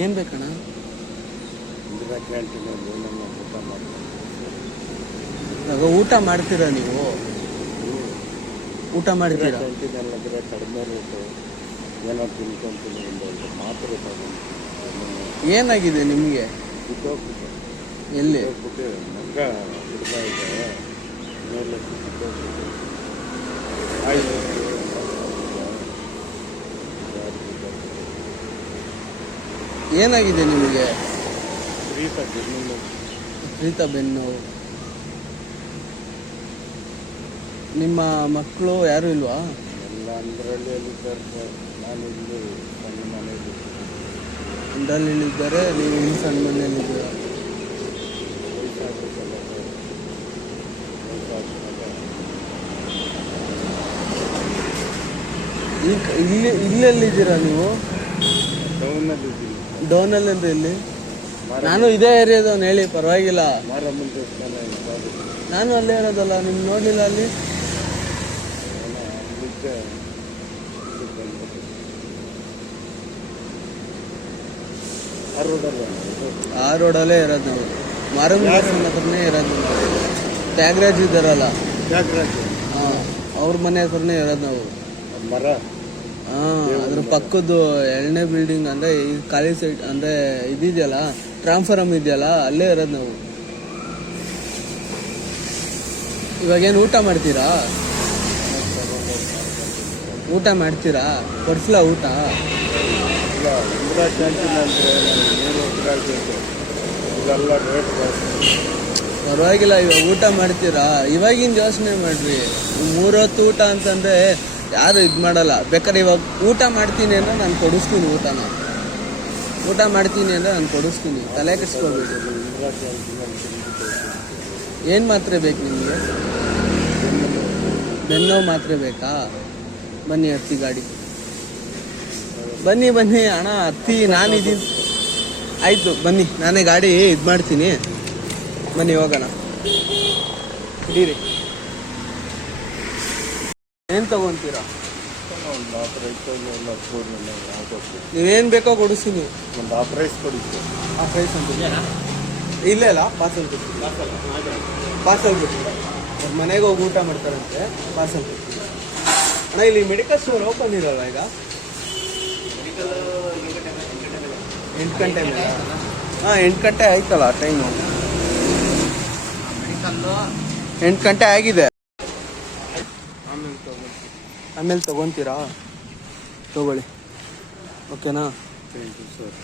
ಏನು ಬೇಕಣ್ಣ? ಇಂದಿರಾ ಕ್ಯಾಂಟೀನಲ್ಲಿ ನಮ್ಮ ಊಟ ಮಾಡ್ತೀವಿ. ಇವಾಗ ಊಟ ಮಾಡ್ತೀರಾ ನೀವು? ಊಟ ಮಾಡ್ತೀರಾ? ಕ್ಯಾಂಟೀನಲ್ಲಾದರೆ ಕಡಿಮೆ ರೇಟು ಏನೋ ತಿನ್ಕೊಂತೀನಿ ಒಂದು ಮಾತ್ರೆ ತಗೊಂಡು. ಏನಾಗಿದೆ ನಿಮಗೆ? ಬಿಟ್ಟೋಗ್ಬಿಟ್ಟು ಎಲ್ಲಿ? ಬಿಟ್ಟು ಮಗ ಹುಡುಗ ಇದೆ ಮೇಲೆ ಬಿಟ್ಟೋಗ್ಬಿಟ್ಟು ಆಯ್ತು. ಏನಾಗಿದೆ ನಿಮಗೆ? ವಿಪರೀತ ಬೆನ್ನು. ನಿಮ್ಮ ಮಕ್ಕಳು ಯಾರು ಇಲ್ವಾ? ಎಲ್ಲ ಅಂದ್ರಲ್ಲಿ ಎಲ್ಲಿದ್ದಾರೆ. ನಾನು ಇಲ್ಲಿ ಸಣ್ಣ ಮನೆಯಲ್ಲಿ ಅಂದ್ರಲ್ಲಿದ್ದಾರೆ, ನೀವು ಇಲ್ಲಿ ಸಣ್ಣ ಮನೆಯಲ್ಲಿದ್ದೀರ. ವಯಸ್ಸಾಗಬೇಕಲ್ಲ ಸರ್. ಈಗ ಇಲ್ಲೆಲ್ಲಿದ್ದೀರಾ ನೀವು? ಟೌನಲ್ಲಿದ್ದೀನಿ. ಡೌನಲ್ಲಿ ಅಂದ್ರೆ ಇಲ್ಲಿ? ನಾನು ಇದೇ ಏರಿಯಾದವನು, ಹೇಳಿ ಪರವಾಗಿಲ್ಲ. ಮಾರಮ್ಮನ ದೇವಸ್ಥಾನ ನಾನು ಅಲ್ಲೇ ಇರೋದಲ್ಲ, ನಿಮ್ಗೆ ನೋಡಲಿಲ್ಲ ಅಲ್ಲಿ? ಆ ರೋಡಲ್ಲೇ ಇರೋದು ನಾವು. ಮಾರಮ್ಮನ ದೇವಸ್ಥಾನ ಹತ್ರನೇ ಇರೋದು ನಾವು. ತ್ಯಾಗರಾಜ್ ಇದ್ದಾರಲ್ಲ, ಹಾಂ, ಅವ್ರ ಮನೆ ಹತ್ರನೇ ಇರೋದು ನಾವು. ಮರ ಅದ್ರ ಪಕ್ಕದ್ದು 2ನೇ ಬಿಲ್ಡಿಂಗ್ ಅಂದರೆ ಈ ಖಾಲಿ ಸೈಡ್ ಅಂದರೆ ಇದೆಯಲ್ಲ, ಟ್ರಾನ್ಸ್ಫಾರಮ್ ಇದೆಯಲ್ಲ, ಅಲ್ಲೇ ಇರೋದು ನಾವು. ಇವಾಗೇನು ಊಟ ಮಾಡ್ತೀರಾ? ಊಟ ಮಾಡ್ತೀರಾ? ಕೊಡ್ಸಲ ಊಟ? ಇಂದಿರಾ ಕ್ಯಾಂಟೀನ್ ಅಂದರೆ ಇದೆಲ್ಲ ರೇಟ್ ಪರವಾಗಿಲ್ಲ. ಇವಾಗ ಊಟ ಮಾಡ್ತೀರಾ? ಇವಾಗಿನ ಯೋಚನೆ ಮಾಡ್ರಿ. 3 ಹೊತ್ತು ಊಟ ಅಂತಂದರೆ ಯಾರು ಇದು ಮಾಡಲ್ಲ. ಬೇಕಾದ್ರೆ ಇವಾಗ ಊಟ ಮಾಡ್ತೀನಿ ಅಂದರೆ ನಾನು ಕೊಡಿಸ್ತೀನಿ ಊಟನ. ಊಟ ಮಾಡ್ತೀನಿ ಅಂದರೆ ನಾನು ಕೊಡಿಸ್ತೀನಿ, ತಲೆ ಕೆಡಿಸ್ಕೋಬೇಕು. ಏನು ಮಾತ್ರೆ ಬೇಕು ನಿಮಗೆ? ಬೆನ್ನೋವು ಮಾತ್ರೆ ಬೇಕಾ? ಬನ್ನಿ, ಹತ್ತಿ ಗಾಡಿ. ಬನ್ನಿ ಅಣ್ಣ, ಹತ್ತಿ. ನಾನಿದ್ದೀನಿ. ಆಯಿತು, ಬನ್ನಿ, ನಾನೇ ಗಾಡಿ ಇದು ಮಾಡ್ತೀನಿ. ಬನ್ನಿ ಹೋಗೋಣ. ಹಿಡೀರಿ. ಏನು ತಗೊತೀರಾ? ನೀವೇನು ಬೇಕೋ ಕೊಡಿಸ್ತೀನಿ. ಒಂದು ಹಾಫ್ ರೈಸ್ ಕೊಡಿಸಿ. ಹಾಫ್ ರೈಸ್ ಅಂತ ಇಲ್ಲೇ ಅಲ್ಲ, ಪಾರ್ಸಲ್ ಕೊಡ್ತೀನಿ. ಪಾರ್ಸಲ್ ಕೊಡ್ತೀನಿ. ಅವ್ರ ಮನೆಗೆ ಹೋಗಿ ಊಟ ಮಾಡ್ತಾರಂತೆ, ಪಾರ್ಸಲ್ ಕೊಡ್ತೀನಿ. ಅಣ್ಣ, ಇಲ್ಲಿ ಮೆಡಿಕಲ್ ಸ್ಟೋರ್ ಓಪನ್ ಇರಲ್ಲ ಈಗ? 8 ಗಂಟೆ ಮೇಲೆ? ಹಾಂ, 8 ಗಂಟೆ ಆಯ್ತಲ್ಲ ಟೈಮು. 8 ಗಂಟೆ ಆಗಿದೆ. ಆಮೇಲೆ ತೊಗೊತೀರಾ? ತೊಗೊಳ್ಳಿ, ಓಕೆನಾ? Thank you sir.